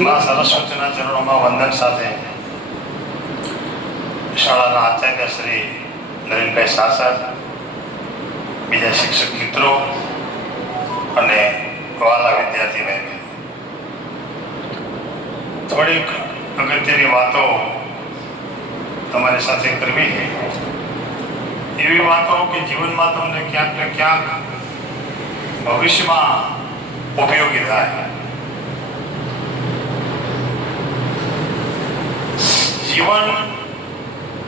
માં સરસ્વતીના ચરણોમાં વંદન સાથે શાળાના આચાર્ય શ્રી નરેનભાઈ સાસર, બીજા શિક્ષક મિત્રો અને વાલા વિદ્યાર્થી બહેનો, થોડીક અગત્યની વાતો તમારી સાથે કરવી છે. એવી વાતો કે જીવનમાં તમને ક્યાંક ને ક્યાંક ભવિષ્યમાં ઉપયોગી થાય. જીવન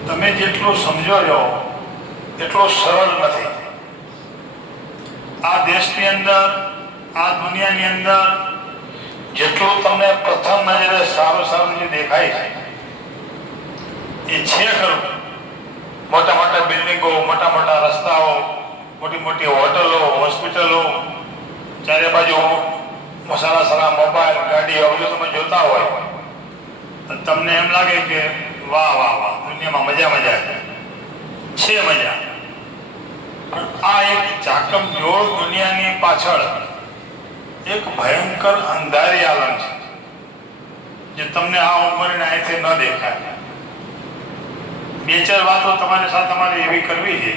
તમે જેટલું સમજો છો એટલું સરળ નથી. આ દેશની અંદર, આ દુનિયાની અંદર જેટલું તમને પ્રથમ નજરે સારું સારું જે દેખાય છે એ છે ખરું. મોટા મોટા બિલ્ડિંગો, મોટા મોટા રસ્તાઓ, મોટી મોટી હોટલો, હોસ્પિટલો, ચારે બાજુ સારા સારા મોબાઈલ, ગાડીઓ બધું તમે જોતા હોય તમને એમ લાગે કે વાહ વાહ વાહ, દુનિયામાં મજા મજા છે મજા. પણ આ એક ચાકમજોળ દુનિયાની પાછળ એક ભયંકર અંધારી આલમ છે જે તમને આ ઉંમરે અહીંથી ન દેખાય. બે ચાર વાતો તમારી સાથે તમારે એવી કરવી છે,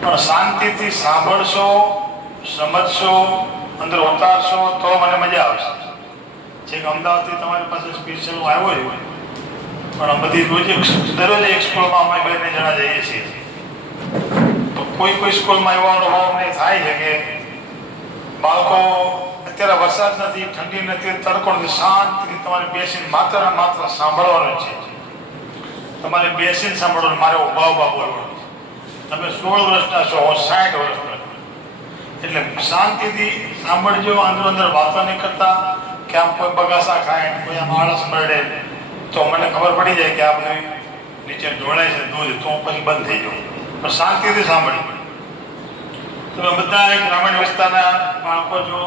પણ શાંતિથી સાંભળશો, સમજશો, અંદર ઉતારશો તો મને મજા આવશે. છેક અમદાવાદથી તમારી પાસે સ્પેશિયલ આવ્યો હોય, પણ બધી દરરોજ એક સ્કૂલમાં અમે 2 જણા જઈએ છીએ. તો કોઈ સ્કૂલમાં એવો અનુભવ અમને થાય છે કે બાળકો, અત્યારે વરસાદ નથી, ઠંડી નથી, તડકો નથી, શાંતિથી તમારે બેસીને માત્ર ને માત્ર સાંભળવાનું છે. તમારે બેસીને સાંભળવાનું, મારે ઉભા બોલવાનું. તમે 16 વર્ષના છો, 60 વર્ષના, એટલે શાંતિથી સાંભળજો. અંદર વાતો નહીં કરતા કે આમ કોઈ બગાસા ખાય, કોઈ આમ આળસ મળે તો મને ખબર પડી જાય કે આ બધું નીચે ઢોળાય છે દૂધ, તો હું પછી બંધ થઈ જાઉં. પણ શાંતિથી સાંભળ્યું. તમે બધા ગ્રામીણ વિસ્તારના બાળકો છો,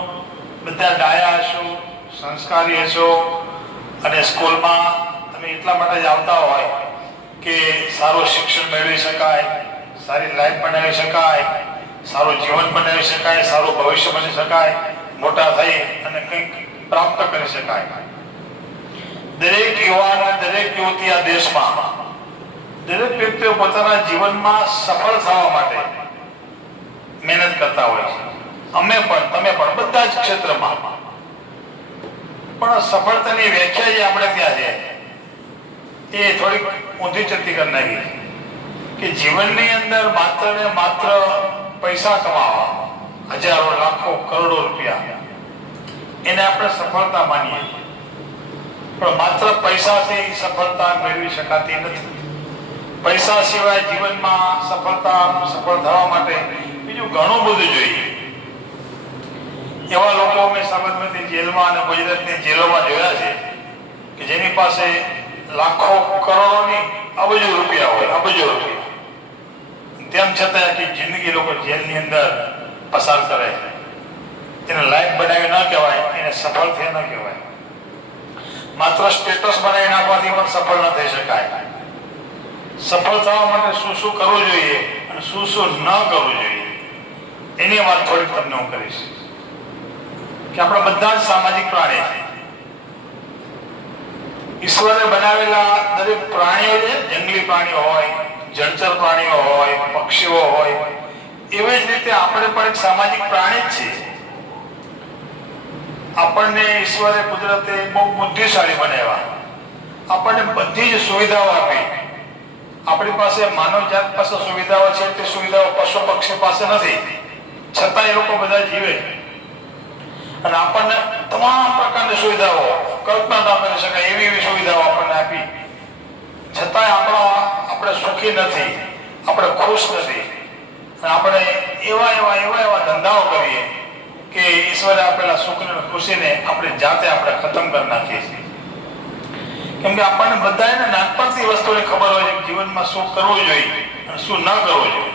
બધા ડાયા હશો, સંસ્કારી હશો, અને સ્કૂલમાં તમે એટલા માટે જ આવતા હોય કે સારું શિક્ષણ મેળવી શકાય, સારી લાઈફ બનાવી શકાય, સારું જીવન બનાવી શકાય, સારું ભવિષ્ય બની શકાય, મોટા થઈ અને કંઈક પ્રાપ્ત કરી શકાય. દરેક યુવાન, દરેક યુવતી આ દેશમાં, દરેક વ્યક્તિઓ પોતાના જીવનમાં સફળ થવા માટે મહેનત કરતા હોય છે. અમે પણ, તમે પણ, બધા જ ક્ષેત્રમાં. પણ સફળતાની વ્યાખ્યા જે આપણે ત્યાં છે એ થોડીક ઊંધી ચડતી કરી નાખી કે જીવનની અંદર માત્ર ને માત્ર પૈસા કમાવા, હજારો, લાખો, કરોડો રૂપિયા, એને આપણે સફળતા માનીએ. પણ માત્ર પૈસાથી સફળતા મેળવી શકાતી નથી. પૈસા સિવાય જીવનમાં સફળ થવા માટે બીજું ઘણું બધું જોઈએ. એવા લોકો મેં સાબરમતી જેલમાં અને ગુજરાતની જેલોમાં જોયા છે કે જેની પાસે લાખો, કરોડોની અબજો રૂપિયા હોય, અબજો રૂપિયા. તેમ છતાં આખી જિંદગી લોકો જેલની અંદર પસાર કરે. એને લાઈફ બનાવી ન કહેવાય, એને સફળ થઈ ન કહેવાય. માત્ર સ્ટેટસ બનાવી નાખવાથી પણ સફળ ન થઈ શકાય. સફળ થવા માટે શું શું કરવું જોઈએ અને શું શું ન કરવું જોઈએ એની વાત થોડીક તમને હું કરીશ. કે આપણે બધા જ સામાજિક પ્રાણી છે. ઈશ્વરે બનાવેલા દરેક પ્રાણીઓ છે, જંગલી પ્રાણીઓ હોય, જળચર પ્રાણીઓ હોય, પક્ષીઓ હોય, એવી જ રીતે આપણે પણ એક સામાજિક પ્રાણી જ છીએ. આપણને ઈશ્વરે, કુદરતે બહુ બુદ્ધિશાળી બનાવ્યા. આપણને બધી જ સુવિધાઓ આપી. આપણી પાસે, માનવ જાત પાસે સુવિધાઓ છે, તે સુવિધાઓ પશુ પક્ષી પાસે નથી, છતાં એ લોકો બધા જીવે. અને આપણને તમામ પ્રકારની સુવિધાઓ કલ્પના ન કરી શકાય એવી સુવિધાઓ આપણને આપી, છતાંય આપણે સુખી નથી, આપણે ખુશ નથી. અને આપણે એવા ધંધાઓ કરીએ કે ઈશ્વરે આપેલા સુખ અને ખુશીને આપણે જાતે ખતમ કરી નાખીએ છીએ. કેમ કે આપણને બધાને નાનપણથી વસ્તુની ખબર હોય છે કે જીવનમાં શું કરવું જોઈએ અને શું ન કરવું જોઈએ.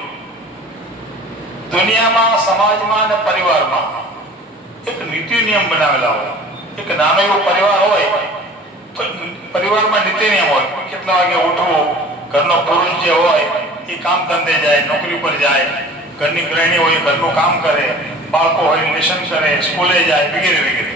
દુનિયામાં, સમાજમાં અને પરિવારમાં એક નીતિ નિયમ બનાવેલા હોય. એક નાનો એવો પરિવાર હોય તો પરિવારમાં નીતિ નિયમ હોય. કેટલા વાગે ઉઠવું, ઘરનો પુરુષ જે હોય એ કામ ધંધે જાય, નોકરી પર જાય, ઘરની ગૃહિણી હોય ઘરનું કામ કરે, બાળકો હોય લેશન કરે, સ્કૂલે જાય, વગેરે વગેરે.